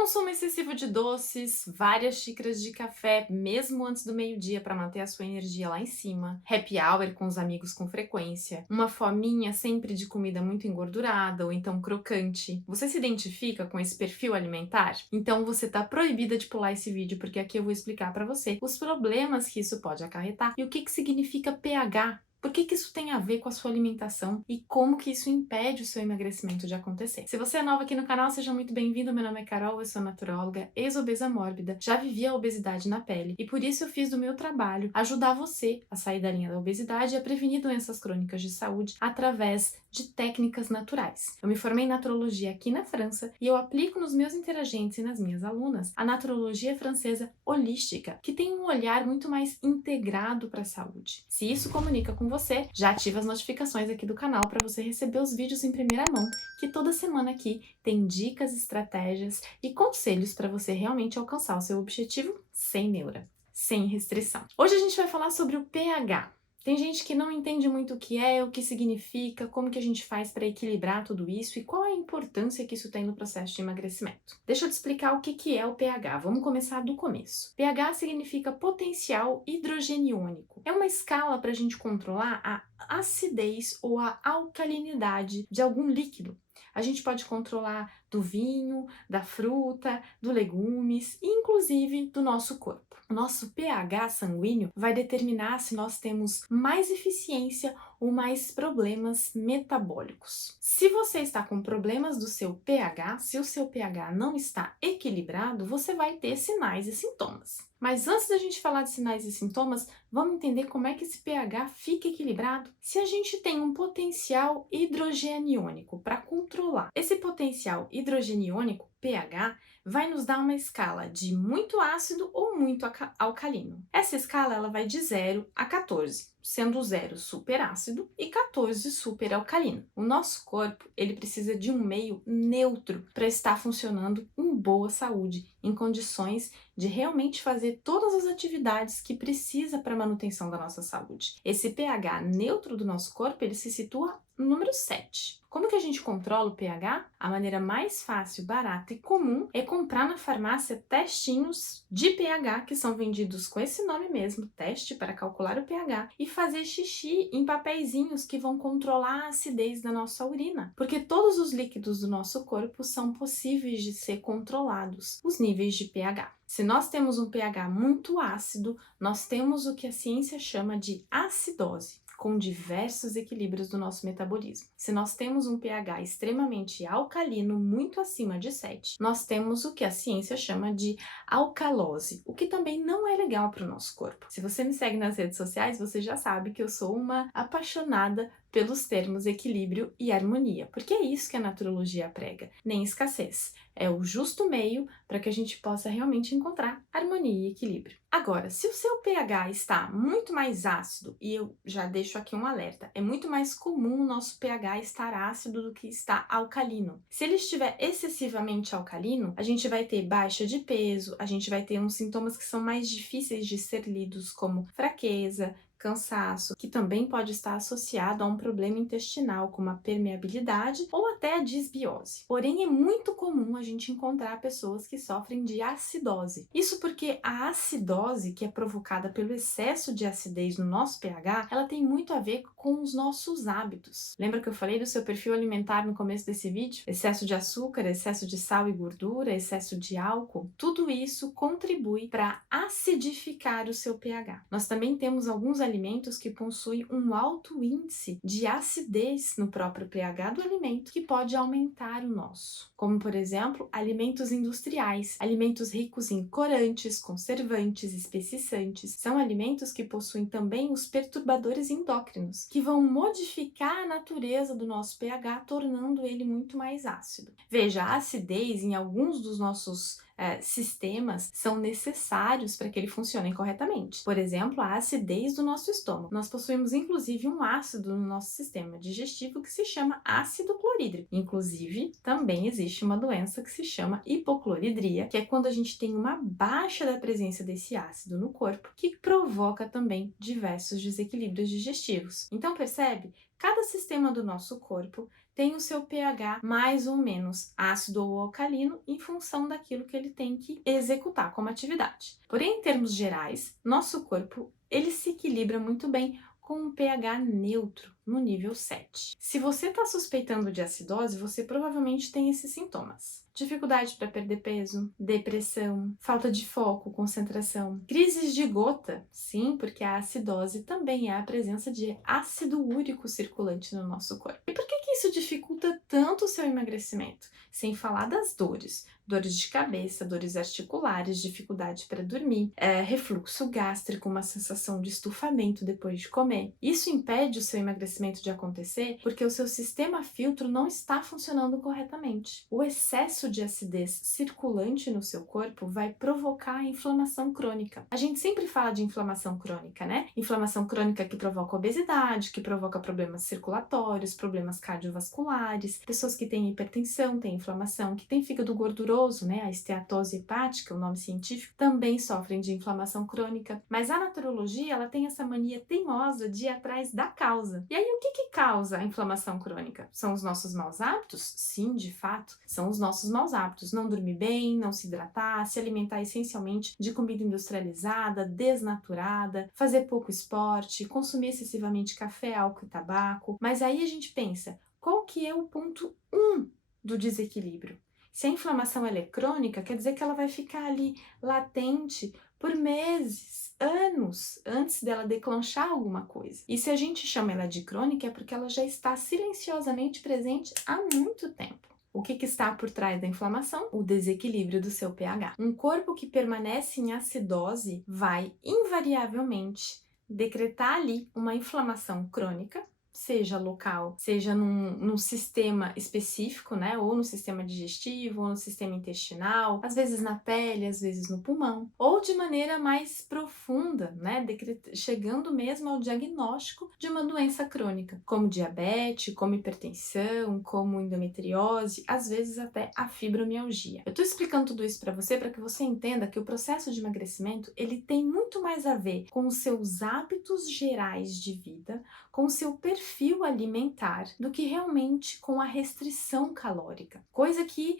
Consumo excessivo de doces, várias xícaras de café, mesmo antes do meio-dia para manter a sua energia lá em cima, happy hour com os amigos com frequência, uma fominha sempre de comida muito engordurada ou então crocante. Você se identifica com esse perfil alimentar? Então você tá proibida de pular esse vídeo porque aqui eu vou explicar para você os problemas que isso pode acarretar e o que significa pH. Por que isso tem a ver com a sua alimentação e como que isso impede o seu emagrecimento de acontecer? Se você é nova aqui no canal, seja muito bem-vindo. Meu nome é Carol, eu sou nutrióloga, ex-obesa mórbida, já vivi a obesidade na pele e por isso eu fiz do meu trabalho ajudar você a sair da linha da obesidade e a prevenir doenças crônicas de saúde através de técnicas naturais. Eu me formei em naturologia aqui na França e eu aplico nos meus interagentes e nas minhas alunas a naturologia francesa holística, que tem um olhar muito mais integrado para a saúde. Se isso comunica com você, já ativa as notificações aqui do canal para você receber os vídeos em primeira mão, que toda semana aqui tem dicas, estratégias e conselhos para você realmente alcançar o seu objetivo sem neura, sem restrição. Hoje a gente vai falar sobre o pH. Tem gente que não entende muito o que significa, como que a gente faz para equilibrar tudo isso e qual a importância que isso tem no processo de emagrecimento. Deixa eu te explicar o que é o pH. Vamos começar do começo. pH significa potencial hidrogeniônico. É uma escala para a gente controlar a acidez ou a alcalinidade de algum líquido. A gente pode controlar do vinho, da fruta, do legumes e inclusive do nosso corpo. O nosso pH sanguíneo vai determinar se nós temos mais eficiência ou mais problemas metabólicos. Se você está com problemas do seu pH, se o seu pH não está equilibrado, você vai ter sinais e sintomas. Mas antes da gente falar de sinais e sintomas, vamos entender como é que esse pH fica equilibrado? Se a gente tem um potencial hidrogeniônico para controlar, esse potencial hidrogeniônico, pH, vai nos dar uma escala de muito ácido ou muito alcalino. Essa escala ela vai de 0 a 14, sendo 0 super ácido e 14 super alcalino. O nosso corpo ele precisa de um meio neutro para estar funcionando em boa saúde, em condições de realmente fazer todas as atividades que precisa para a manutenção da nossa saúde. Esse pH neutro do nosso corpo ele se situa no número 7. Como que a gente controla o pH? A maneira mais fácil, barata e comum é comprar na farmácia testinhos de pH que são vendidos com esse nome mesmo, teste para calcular o pH, e fazer xixi em papeizinhos que vão controlar a acidez da nossa urina, porque todos os líquidos do nosso corpo são possíveis de ser controlados, os níveis de pH. Se nós temos um pH muito ácido, nós temos o que a ciência chama de acidose, com diversos equilíbrios do nosso metabolismo. Se nós temos um pH extremamente alcalino, muito acima de 7, nós temos o que a ciência chama de alcalose, o que também não é legal para o nosso corpo. Se você me segue nas redes sociais, você já sabe que eu sou uma apaixonada pelos termos equilíbrio e harmonia, porque é isso que a naturologia prega, nem escassez. É o justo meio para que a gente possa realmente encontrar harmonia e equilíbrio. Agora, se o seu pH está muito mais ácido, e eu já deixo aqui um alerta, é muito mais comum o nosso pH estar ácido do que estar alcalino. Se ele estiver excessivamente alcalino, a gente vai ter baixa de peso, a gente vai ter uns sintomas que são mais difíceis de ser lidos, como fraqueza, cansaço, que também pode estar associado a um problema intestinal, como a permeabilidade ou até a disbiose. Porém, é muito comum a gente encontrar pessoas que sofrem de acidose. Isso porque a acidose, que é provocada pelo excesso de acidez no nosso pH, ela tem muito a ver com os nossos hábitos. Lembra que eu falei do seu perfil alimentar no começo desse vídeo? Excesso de açúcar, excesso de sal e gordura, excesso de álcool, tudo isso contribui para acidificar o seu pH. Nós também temos alguns alimentos que possuem um alto índice de acidez no próprio pH do alimento, que pode aumentar o nosso. Como, por exemplo, alimentos industriais, alimentos ricos em corantes, conservantes, especiçantes. São alimentos que possuem também os perturbadores endócrinos, que vão modificar a natureza do nosso pH, tornando ele muito mais ácido. Veja, a acidez em alguns dos nossos sistemas são necessários para que ele funcione corretamente. Por exemplo, a acidez do nosso estômago. Nós possuímos inclusive um ácido no nosso sistema digestivo que se chama ácido clorídrico. Inclusive, também existe uma doença que se chama hipocloridria, que é quando a gente tem uma baixa da presença desse ácido no corpo, que provoca também diversos desequilíbrios digestivos. Então, percebe? Cada sistema do nosso corpo tem o seu pH mais ou menos ácido ou alcalino em função daquilo que ele tem que executar como atividade. Porém, em termos gerais, nosso corpo ele se equilibra muito bem com um pH neutro no nível 7. Se você está suspeitando de acidose, você provavelmente tem esses sintomas: dificuldade para perder peso, depressão, falta de foco, concentração, crises de gota. Sim, porque a acidose também é a presença de ácido úrico circulante no nosso corpo. E por que isso dificulta tanto o seu emagrecimento? Sem falar das dores. Dores de cabeça, dores articulares, dificuldade para dormir, refluxo gástrico, uma sensação de estufamento depois de comer. Isso impede o seu emagrecimento de acontecer porque o seu sistema filtro não está funcionando corretamente. O excesso de acidez circulante no seu corpo vai provocar inflamação crônica. A gente sempre fala de inflamação crônica, né? Inflamação crônica que provoca obesidade, que provoca problemas circulatórios, problemas cardiovasculares, pessoas que têm hipertensão, têm inflamação, que têm fígado gorduroso, né, a esteatose hepática, o nome científico, também sofrem de inflamação crônica. Mas a naturologia, ela tem essa mania teimosa de ir atrás da causa. E aí, o que causa a inflamação crônica? São os nossos maus hábitos? Sim, de fato, são os nossos maus hábitos. Não dormir bem, não se hidratar, se alimentar essencialmente de comida industrializada, desnaturada, fazer pouco esporte, consumir excessivamente café, álcool e tabaco. Mas aí a gente pensa, qual que é o ponto 1 do desequilíbrio? Se a inflamação ela é crônica, quer dizer que ela vai ficar ali latente por meses, anos, antes dela declanchar alguma coisa. E se a gente chama ela de crônica, é porque ela já está silenciosamente presente há muito tempo. O que está por trás da inflamação? O desequilíbrio do seu pH. Um corpo que permanece em acidose vai invariavelmente decretar ali uma inflamação crônica, seja local, seja num sistema específico, né? Ou no sistema digestivo, ou no sistema intestinal, às vezes na pele, às vezes no pulmão, ou de maneira mais profunda, né? Chegando mesmo ao diagnóstico de uma doença crônica, como diabetes, como hipertensão, como endometriose, às vezes até a fibromialgia. Eu tô explicando tudo isso para que você entenda que o processo de emagrecimento, ele tem muito mais a ver com os seus hábitos gerais de vida, com o seu perfil alimentar, do que realmente com a restrição calórica. Coisa que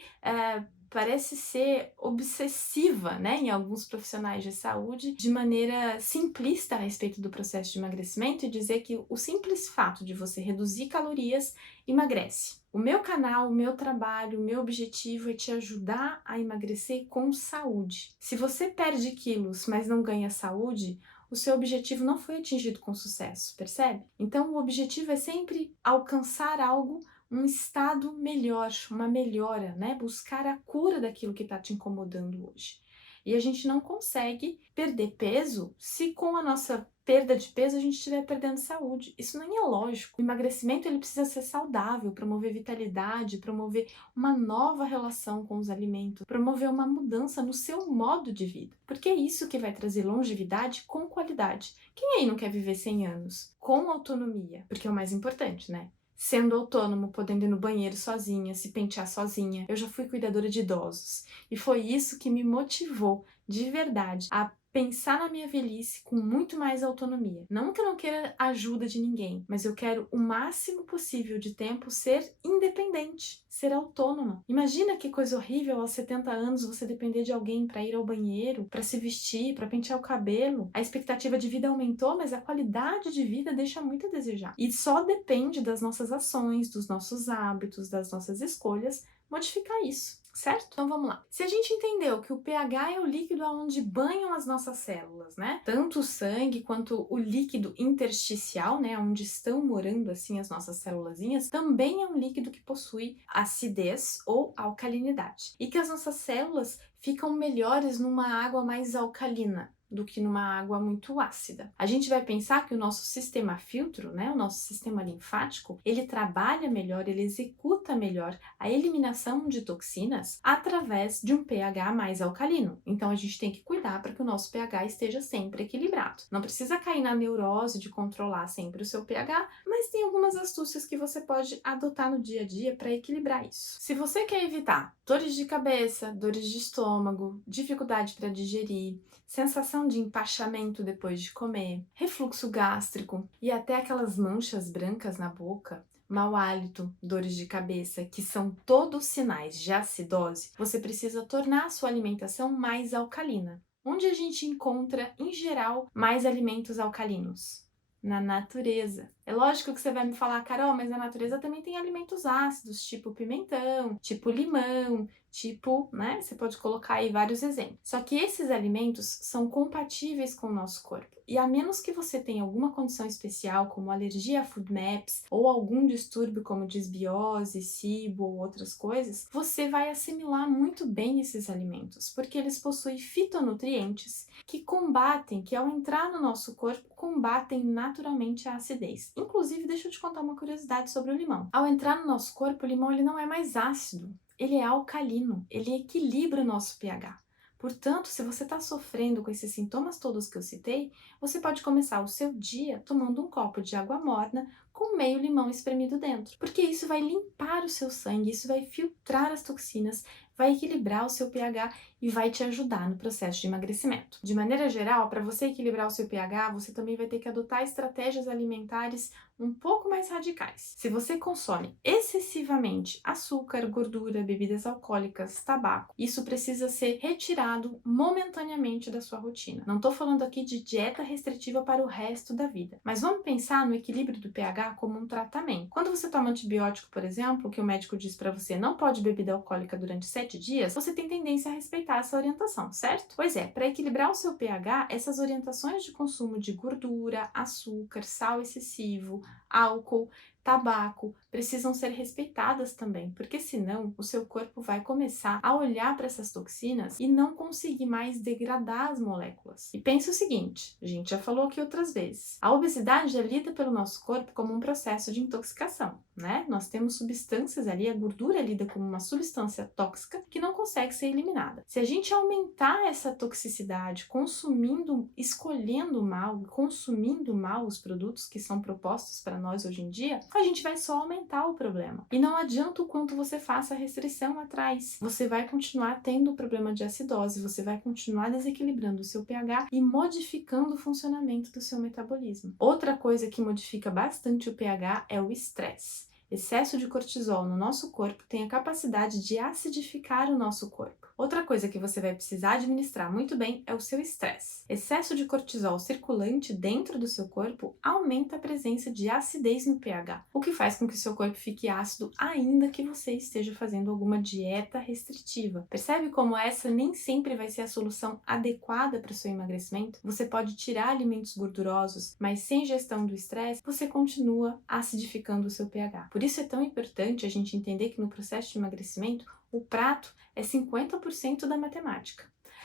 parece ser obsessiva, né, em alguns profissionais de saúde, de maneira simplista a respeito do processo de emagrecimento, e dizer que o simples fato de você reduzir calorias emagrece. O meu canal, o meu trabalho, o meu objetivo é te ajudar a emagrecer com saúde. Se você perde quilos, mas não ganha saúde, o seu objetivo não foi atingido com sucesso, percebe? Então, o objetivo é sempre alcançar algo, um estado melhor, uma melhora, né? Buscar a cura daquilo que está te incomodando hoje. E a gente não consegue perder peso se com a nossa perda de peso a gente estiver perdendo saúde. Isso nem é lógico. O emagrecimento ele precisa ser saudável, promover vitalidade, promover uma nova relação com os alimentos, promover uma mudança no seu modo de vida. Porque é isso que vai trazer longevidade com qualidade. Quem aí não quer viver 100 anos? Com autonomia, porque é o mais importante, né? Sendo autônomo, podendo ir no banheiro sozinha, se pentear sozinha. Eu já fui cuidadora de idosos e foi isso que me motivou de verdade a pensar na minha velhice com muito mais autonomia. Não que eu não queira ajuda de ninguém, mas eu quero o máximo possível de tempo ser independente, ser autônoma. Imagina que coisa horrível aos 70 anos você depender de alguém para ir ao banheiro, para se vestir, para pentear o cabelo. A expectativa de vida aumentou, mas a qualidade de vida deixa muito a desejar. E só depende das nossas ações, dos nossos hábitos, das nossas escolhas, modificar isso. Certo? Então vamos lá. Se a gente entendeu que o pH é o líquido aonde banham as nossas células, né? Tanto o sangue quanto o líquido intersticial, né? Onde estão morando assim as nossas célulazinhas, também é um líquido que possui acidez ou alcalinidade. E que as nossas células ficam melhores numa água mais alcalina do que numa água muito ácida. A gente vai pensar que o nosso sistema filtro, né, o nosso sistema linfático, ele trabalha melhor, ele executa melhor a eliminação de toxinas através de um pH mais alcalino. Então a gente tem que cuidar para que o nosso pH esteja sempre equilibrado. Não precisa cair na neurose de controlar sempre o seu pH, mas tem algumas astúcias que você pode adotar no dia a dia para equilibrar isso. Se você quer evitar dores de cabeça, dores de estômago, dificuldade para digerir, sensação de empachamento depois de comer, refluxo gástrico e até aquelas manchas brancas na boca, mau hálito, dores de cabeça, que são todos sinais de acidose, você precisa tornar a sua alimentação mais alcalina. Onde a gente encontra, em geral, mais alimentos alcalinos? Na natureza. É lógico que você vai me falar, Carol, mas na natureza também tem alimentos ácidos, tipo pimentão, tipo limão, tipo, né? Você pode colocar aí vários exemplos. Só que esses alimentos são compatíveis com o nosso corpo. E a menos que você tenha alguma condição especial, como alergia a food maps, ou algum distúrbio como disbiose, SIBO ou outras coisas, você vai assimilar muito bem esses alimentos, porque eles possuem fitonutrientes que combatem, que ao entrar no nosso corpo, combatem naturalmente a acidez. Inclusive, deixa eu te contar uma curiosidade sobre o limão. Ao entrar no nosso corpo, o limão ele não é mais ácido, ele é alcalino, ele equilibra o nosso pH. Portanto, se você está sofrendo com esses sintomas todos que eu citei, você pode começar o seu dia tomando um copo de água morna com meio limão espremido dentro, porque isso vai limpar o seu sangue, isso vai filtrar as toxinas, vai equilibrar o seu pH e vai te ajudar no processo de emagrecimento. De maneira geral, para você equilibrar o seu pH, você também vai ter que adotar estratégias alimentares um pouco mais radicais. Se você consome excessivamente açúcar, gordura, bebidas alcoólicas, tabaco, isso precisa ser retirado momentaneamente da sua rotina. Não estou falando aqui de dieta restritiva para o resto da vida, mas vamos pensar no equilíbrio do pH como um tratamento. Quando você toma antibiótico, por exemplo, que o médico diz para você não pode bebida alcoólica durante 7 dias, você tem tendência a respeitar essa orientação, certo? Pois é, para equilibrar o seu pH, essas orientações de consumo de gordura, açúcar, sal excessivo, álcool, tabaco, precisam ser respeitadas também, porque senão o seu corpo vai começar a olhar para essas toxinas e não conseguir mais degradar as moléculas. E pensa o seguinte, a gente já falou aqui outras vezes, a obesidade é lida pelo nosso corpo como um processo de intoxicação, né? Nós temos substâncias ali, a gordura é lida como uma substância tóxica que não consegue ser eliminada. Se a gente aumentar essa toxicidade consumindo, escolhendo mal, consumindo mal os produtos que são propostos para nós hoje em dia, a gente vai só aumentar o problema. E não adianta o quanto você faça a restrição atrás. Você vai continuar tendo o problema de acidose, você vai continuar desequilibrando o seu pH e modificando o funcionamento do seu metabolismo. Outra coisa que modifica bastante o pH é o estresse. Excesso de cortisol no nosso corpo tem a capacidade de acidificar o nosso corpo. Outra coisa que você vai precisar administrar muito bem é o seu estresse. Excesso de cortisol circulante dentro do seu corpo aumenta a presença de acidez no pH, o que faz com que o seu corpo fique ácido ainda que você esteja fazendo alguma dieta restritiva. Percebe como essa nem sempre vai ser a solução adequada para o seu emagrecimento? Você pode tirar alimentos gordurosos, mas sem gestão do estresse, você continua acidificando o seu pH. Por isso é tão importante a gente entender que no processo de emagrecimento, o prato é 50% da matemática.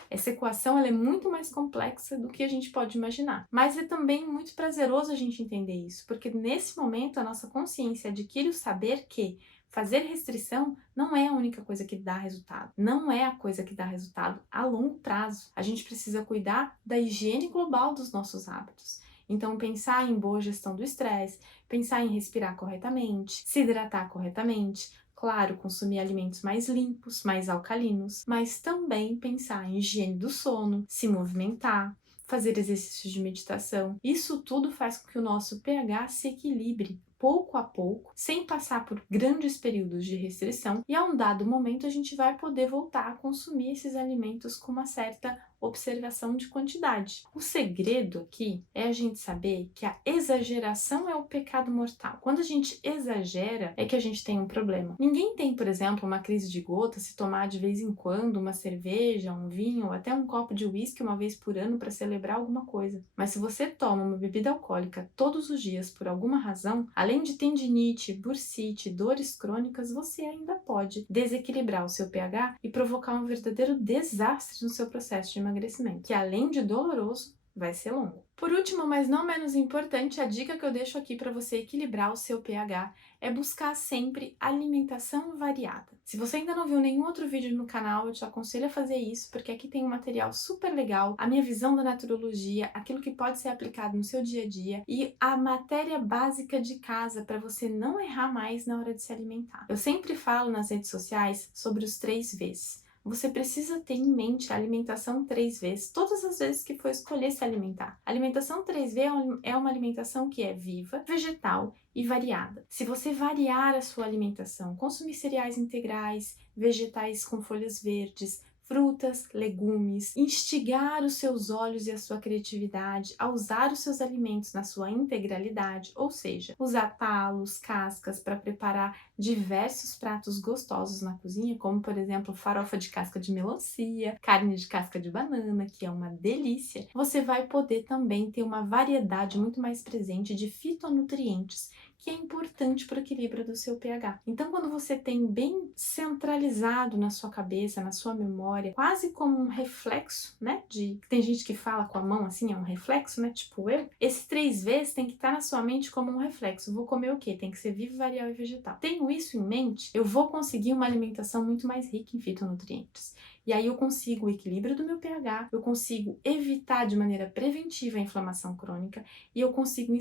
Essa equação ela é muito mais complexa do que a gente pode imaginar. Mas é também muito prazeroso a gente entender isso, porque nesse momento a nossa consciência adquire o saber que fazer restrição não é a única coisa que dá resultado. Não é a coisa que dá resultado a longo prazo. A gente precisa cuidar da higiene global dos nossos hábitos. Então, pensar em boa gestão do estresse, pensar em respirar corretamente, se hidratar corretamente, claro, consumir alimentos mais limpos, mais alcalinos, mas também pensar em higiene do sono, se movimentar, fazer exercícios de meditação. Isso tudo faz com que o nosso pH se equilibre pouco a pouco, sem passar por grandes períodos de restrição, e a um dado momento a gente vai poder voltar a consumir esses alimentos com uma certa observação de quantidade. O segredo aqui é a gente saber que a exageração é o pecado mortal. Quando a gente exagera, é que a gente tem um problema. Ninguém tem, por exemplo, uma crise de gota se tomar de vez em quando uma cerveja, um vinho ou até um copo de uísque uma vez por ano para celebrar alguma coisa. Mas se você toma uma bebida alcoólica todos os dias por alguma razão, além de tendinite, bursite, dores crônicas, você ainda pode desequilibrar o seu pH e provocar um verdadeiro desastre no seu processo de emagrecimento, que além de doloroso, vai ser longo. Por último, mas não menos importante, a dica que eu deixo aqui para você equilibrar o seu pH é buscar sempre alimentação variada. Se você ainda não viu nenhum outro vídeo no canal, eu te aconselho a fazer isso, porque aqui tem um material super legal, a minha visão da naturologia, aquilo que pode ser aplicado no seu dia a dia e a matéria básica de casa para você não errar mais na hora de se alimentar. Eu sempre falo nas redes sociais sobre os 3 Vs. você precisa ter em mente a alimentação 3Vs todas as vezes que for escolher se alimentar. A alimentação 3V é uma alimentação que é viva, vegetal e variada. Se você variar a sua alimentação, consumir cereais integrais, vegetais com folhas verdes, frutas, legumes, instigar os seus olhos e a sua criatividade a usar os seus alimentos na sua integralidade, ou seja, usar talos, cascas para preparar diversos pratos gostosos na cozinha, como por exemplo farofa de casca de melancia, carne de casca de banana, que é uma delícia. Você vai poder também ter uma variedade muito mais presente de fitonutrientes, que é importante para o equilíbrio do seu pH. Então, quando você tem bem centralizado na sua cabeça, na sua memória, quase como um reflexo, né? Tem gente que fala com a mão assim, é um reflexo, né? Tipo eu. Esse 3Vs tem que estar na sua mente como um reflexo. Vou comer o quê? Tem que ser vivo, variável e vegetal. Tenho isso em mente, eu vou conseguir uma alimentação muito mais rica em fitonutrientes. E aí eu consigo o equilíbrio do meu pH, eu consigo evitar de maneira preventiva a inflamação crônica e eu consigo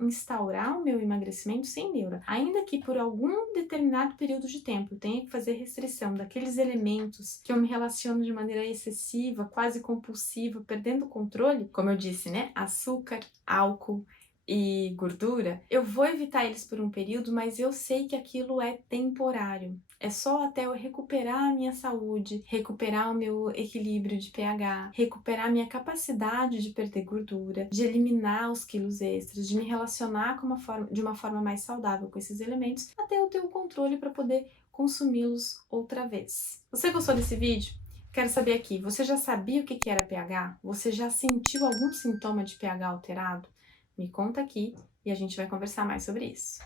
instaurar o meu emagrecimento sem neura. Ainda que por algum determinado período de tempo eu tenha que fazer restrição daqueles elementos que eu me relaciono de maneira excessiva, quase compulsiva, perdendo o controle, como eu disse, né? Açúcar, álcool e gordura, eu vou evitar eles por um período, mas eu sei que aquilo é temporário. É só até eu recuperar a minha saúde, recuperar o meu equilíbrio de pH, recuperar a minha capacidade de perder gordura, de eliminar os quilos extras, de me relacionar de uma forma mais saudável com esses elementos, até eu ter o controle para poder consumi-los outra vez. Você gostou desse vídeo? Quero saber aqui, você já sabia o que era pH? Você já sentiu algum sintoma de pH alterado? Me conta aqui e a gente vai conversar mais sobre isso.